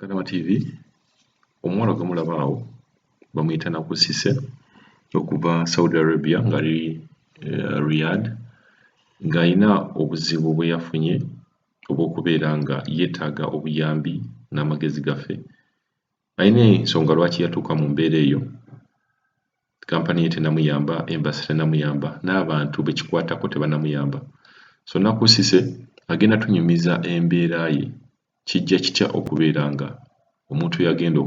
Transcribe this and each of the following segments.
Kadama TV omuwala gwe mulaba awo bamuyita Nakusise okuva Saudi Arabia ng'ali Riyadh ng'alina obuzibu bwe yafunye obw'okubeera nga yeetaaga obuyambi n'amagezi gaffe. Alina ensonga lwaki yatuuka mu mbeera eyo. Kampani ye tennamuyamba, embassy tennamuyamba, n'abantu be kikwatako tebannamuyamba. So Nakusise agenda tunyumiza embeera ye, kijja kitya okubeera nga omuntu yagenda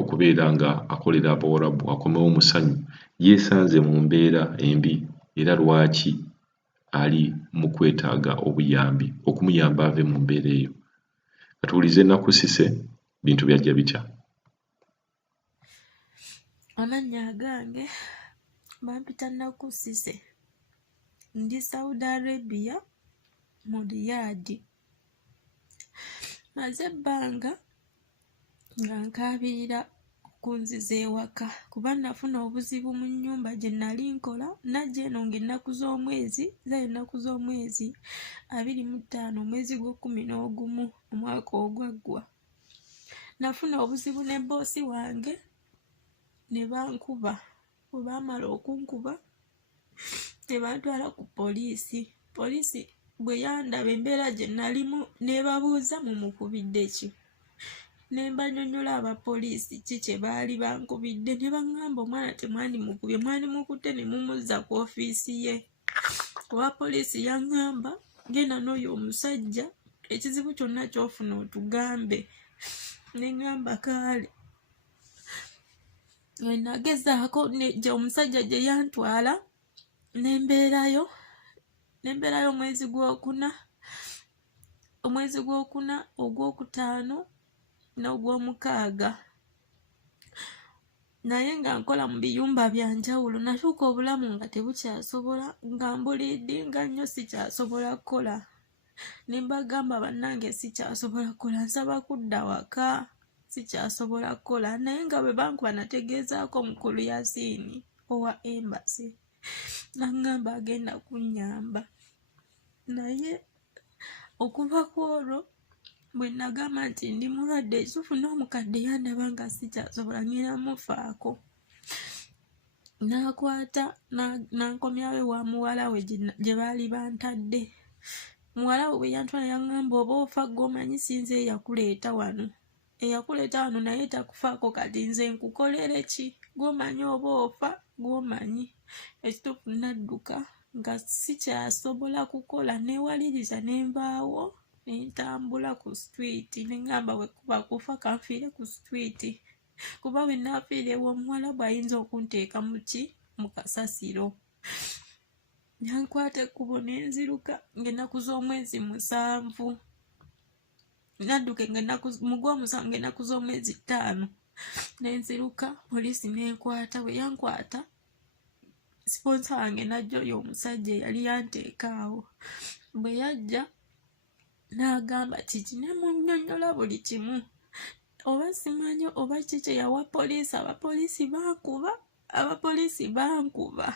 okubeera nga akolera Abawarabu akomewo musanyu, yeesanze mu mbeera embi era lwaki ali mu kwetaaga obuyambi okumuyamba ave mu mbeera eyo. Katuwulize Nakusise bintu byajja bitya. Amannya gange bampita Nakusise, ndi Saudi Arabia mu Riyadh. Maze ebbanga nga nkaabirira okunziza ewaka kuba nafuna obuzibu mu nnyumba gye nali nkola, najja eno ng'ennaku z'omwezi 25 omwezi gw'Okuminoogumu omwaka ogwaggwa. Nafuna obuzibu ne boosi wange ne bankuba. Bwe baamala okunkuba ne bantwala ku poliisi. Poliisi bwe yandaba embeera gye nalimu n'ebabuuza mumukubidde ki. Ne mbanyonnyola abapoliisi ki kye baali bankubidde, ne baŋŋamba omwana temwandimukubye, mwandimukutte ne mumuzza ku ofiisi ye. Owa poliisi yaŋŋamba genda n'oyo omusajja, ekizibu kyonna ky'ofuna otugambe. Ne ŋŋamba kaale. Nagezaako omusajja gye yantwala nembeerayo omwezi gw'okuna, ogwokutaano n'ogwomukaaga, naye nga nkola mu biyumba bya njawulo. Natuuka obulamu nga tebukyasobola, nga mbuliidinga nnyo sikyasobola kukola. Ne mbagamba bannange sikyasobola kukola, nsaba kudda waka, sikyasobola kukola. Naye nga bwe bankuba nategeezaako mukulu Yasiini owa embassy, n'aŋŋamba agenda kunnyamba. Naye okuva ku olwo bwe nagamba nti ndi mulwadde, ekituufu n'omukadde yandaba nga sikyasobola, ngenda mufaako. N'akwata n'ankomyawo ewa muwala we gye baali bantadde. Muwala we bwe yantwala yaŋŋamba oba ofa gw'omanyi sinze eyakuleeta wano naye takufaako, kati nze nkukolere ki? Gw'omanyi oba ofa, gw'omanyi. Ekituufu nadduka nga sikyasobola kukola, neewaliriza ne nvaawo ne ntambula ku street. Ne ŋŋamba bwe kuba kufa kanfiire ku street, kuba bwe naafiira ew'omuwala bw'ayinza okunteeka mu kasasiro. Yankwata ekkubo ne nziruka ng'ennaku z'omwezi 7. Nadduka mu gw'omusanvu ng'ennaku z'omwezi 5 ne nziruka, poliisi n'enkwata. Bwe yankwata, siponsa wange n'ajja oyo omusajja eyali yanteeka awo. Bwe yajja n'agamba kiki, ne munnyonnyola buli kimu. Oba simanyi oba ki kye yawa poliisi. Abapoliisi bankuba.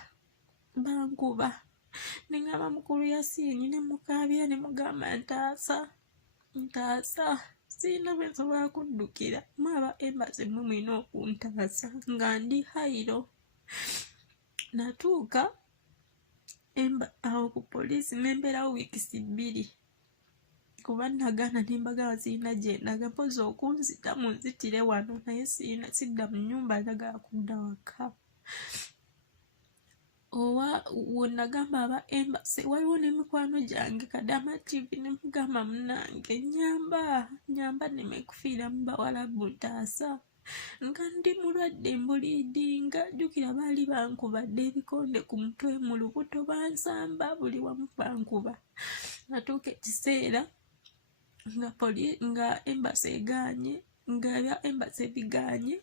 Ne ŋŋamba mukulu Yasiini ne mukaabira ne mugamba ntaasa, sirina bwe nsobola kuddukira. Mwaba embassy mwe mulina okuntaasa nga ndi hayiro. Natuuka awo ku poliisi ne mbeerawo wiikisi 2 kuba nagaana ne mbagamba sirina gye ndaga, mpozi okunzita munzitire wano, naye sidda mu nnyumba, njagala kudda waka. We nagamba aba embassy waliwo ne mikwano gyange Kadama TV, ne mugamba munnange nyamba nneme kufiira mu Bawarabu, ntaasa nga ndi mulwadde mbuliidinga. Jjukira baali bankubadde ebikonde ku mutwe, mu lubuto bansamba, buli wamu bankuba. Natuuka ekiseera nga embassy egaanye, nga ebya embassy bigaanye,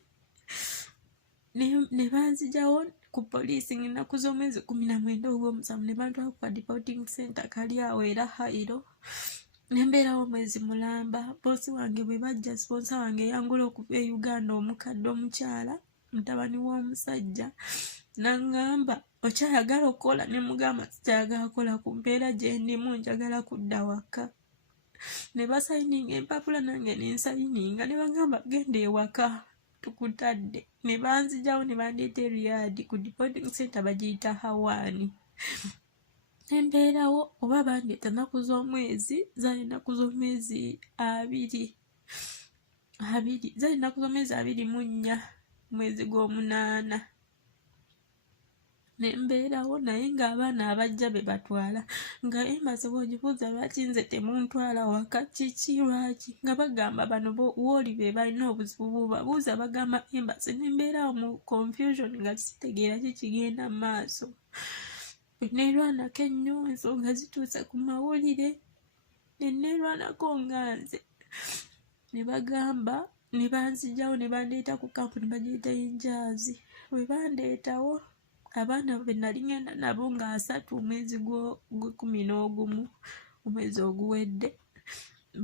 ne banzijawo ku poliisi ng'ennaku z'omwezi 19 ogw'omusanvu, ne bantwala ku deporting center kali awo era hayiro. Ne mbeerawo omwezi mulamba. Boosi wange bwe bajja, siponsa wange yangula okuva e Uganda, omukadde omukyala, mutabani w'omusajja, n'aŋŋamba okyayagala okukola? Ne mugamba sikyayagala kukola, ku mbeera gye ndimu njagala kudda waka. ne basayininga empapula nange ne nsayininga ne bagamba genda ewaka tukutadde, ne banzijawo ne bandeeta e Riyadh ku deporting center bagiyita Hawaani. Embeerawo oba bandeeta nnaku z'omwezi zaali nnaku z'omwezi 2 zaali nnaku z'omwezi 24 mwezi gw'omunaana. Ne mbeerawo naye ng'abaana abajja be batwala nga Embassy bw'ogibuuza lwaki nze temuntwala waka kiki lwaki nga bagamba bano wooli be balina obuzibu bubabuuza bagamba Embassy. Ne mbeerawo mu confusion nga sitegeera kikigenda mu maaso. Neerwanako ennyo ensonga zituuse ku mawulire ne neerwanako nga nze. Ne bagamba ne banzijawo ne bandeeta ku kampu ne bagiyita Injaazi. Bwe bandeetawo abaana be nali ngenda nabo nga 3 omwezi gw'11 omwezi oguwedde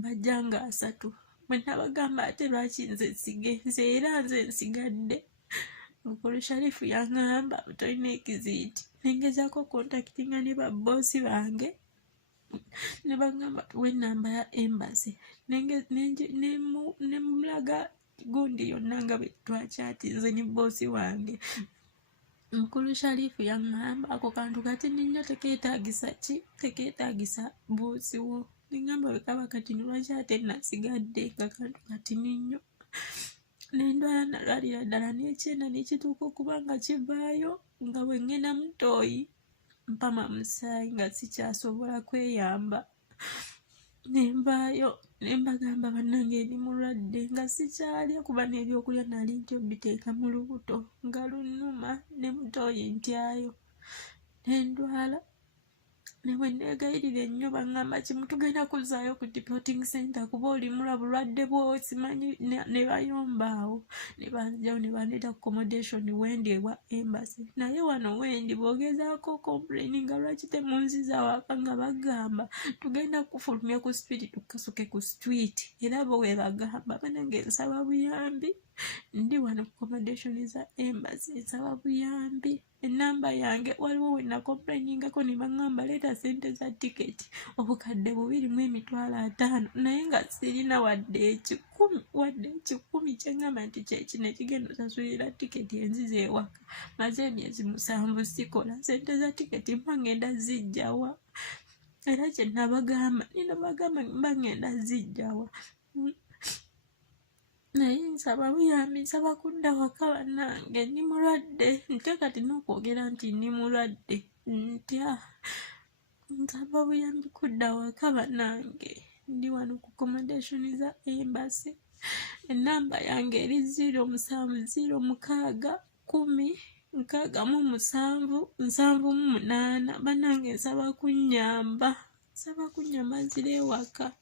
bajja nga 3. Bwe nabagamba ate lwaki nze sigenze era nze nsigadde, Mukulu Sharifu yaŋŋamba tolina ekiziiti. Nengezaako kontakitinga ne babboosi bange ne bagamba tuwe nnamba ya Embassy. Ne mulaga gundi yonna nga bwe twakyatinze ne bboosi wange. Mukulu Sharifu yaŋŋamba ako kantu kati nnyo tekeetaagisa tekeetaagisa boosi wo. Nengamba bwe kaba kati lwaki ate nasigadde nga kantu kati nnyo. Nendwala nalwalira ddala n'ekyenda nekituuka okuba nga kivaayo nga bwe ngenda mu Toyi mpama musaayi nga sikyasobola kweyamba. Nenvaayo ne mbagamba bannange ndi mulwadde nga sikyalya kuba n'ebyokulya nali ntyo biteeka mu lubuto nga lunnuma ne mu Toyi ntyayo. Nendwala ne bwe neegayirira ennyo baŋŋamba kimu tugenda kuzzaayo ku deporting center kuba oli mula bulwadde bwo simanyi ne bayomba awo. Ne banzijawo ne bandeeta ku accommodation wendi ewa Embassy. Naye wano wendi bw'ogezaako complain nga lwaki temunziza waka nga bagamba tugenda kufulumya ku street tukasuke ku street era bo we bagamba. Banange nsaba buyambi, ndi wano ku accommodation za Embassy nsaba buyambi. Ennamba yange waliwo we nakomplainingako ne baŋŋamba leeta ssente za tiketi obukadde 2,500 naye nga sirina wadde ekikumi kyeŋŋamba nti kyekino ekigenda osasulira tiketi enziza ewaka. Maze emyezi 7 sikola, ssente za tiketi mba ngenda zijjawa? Era kye nabagamba mba ngenda zijjawa? Naye nsaba buyambi, nsaba kudda waka bannange, ndi mulwadde. Ntya kati n'okwogera nti ndi mulwadde ntya. Nsaba buyambi kudda waka bannange. Ndi wano ku accommodation za Embassy. Ennamba yange eri 0710606778. Bannange nsaba kunnyamba, nsaba kunnyamba nzire ewaka.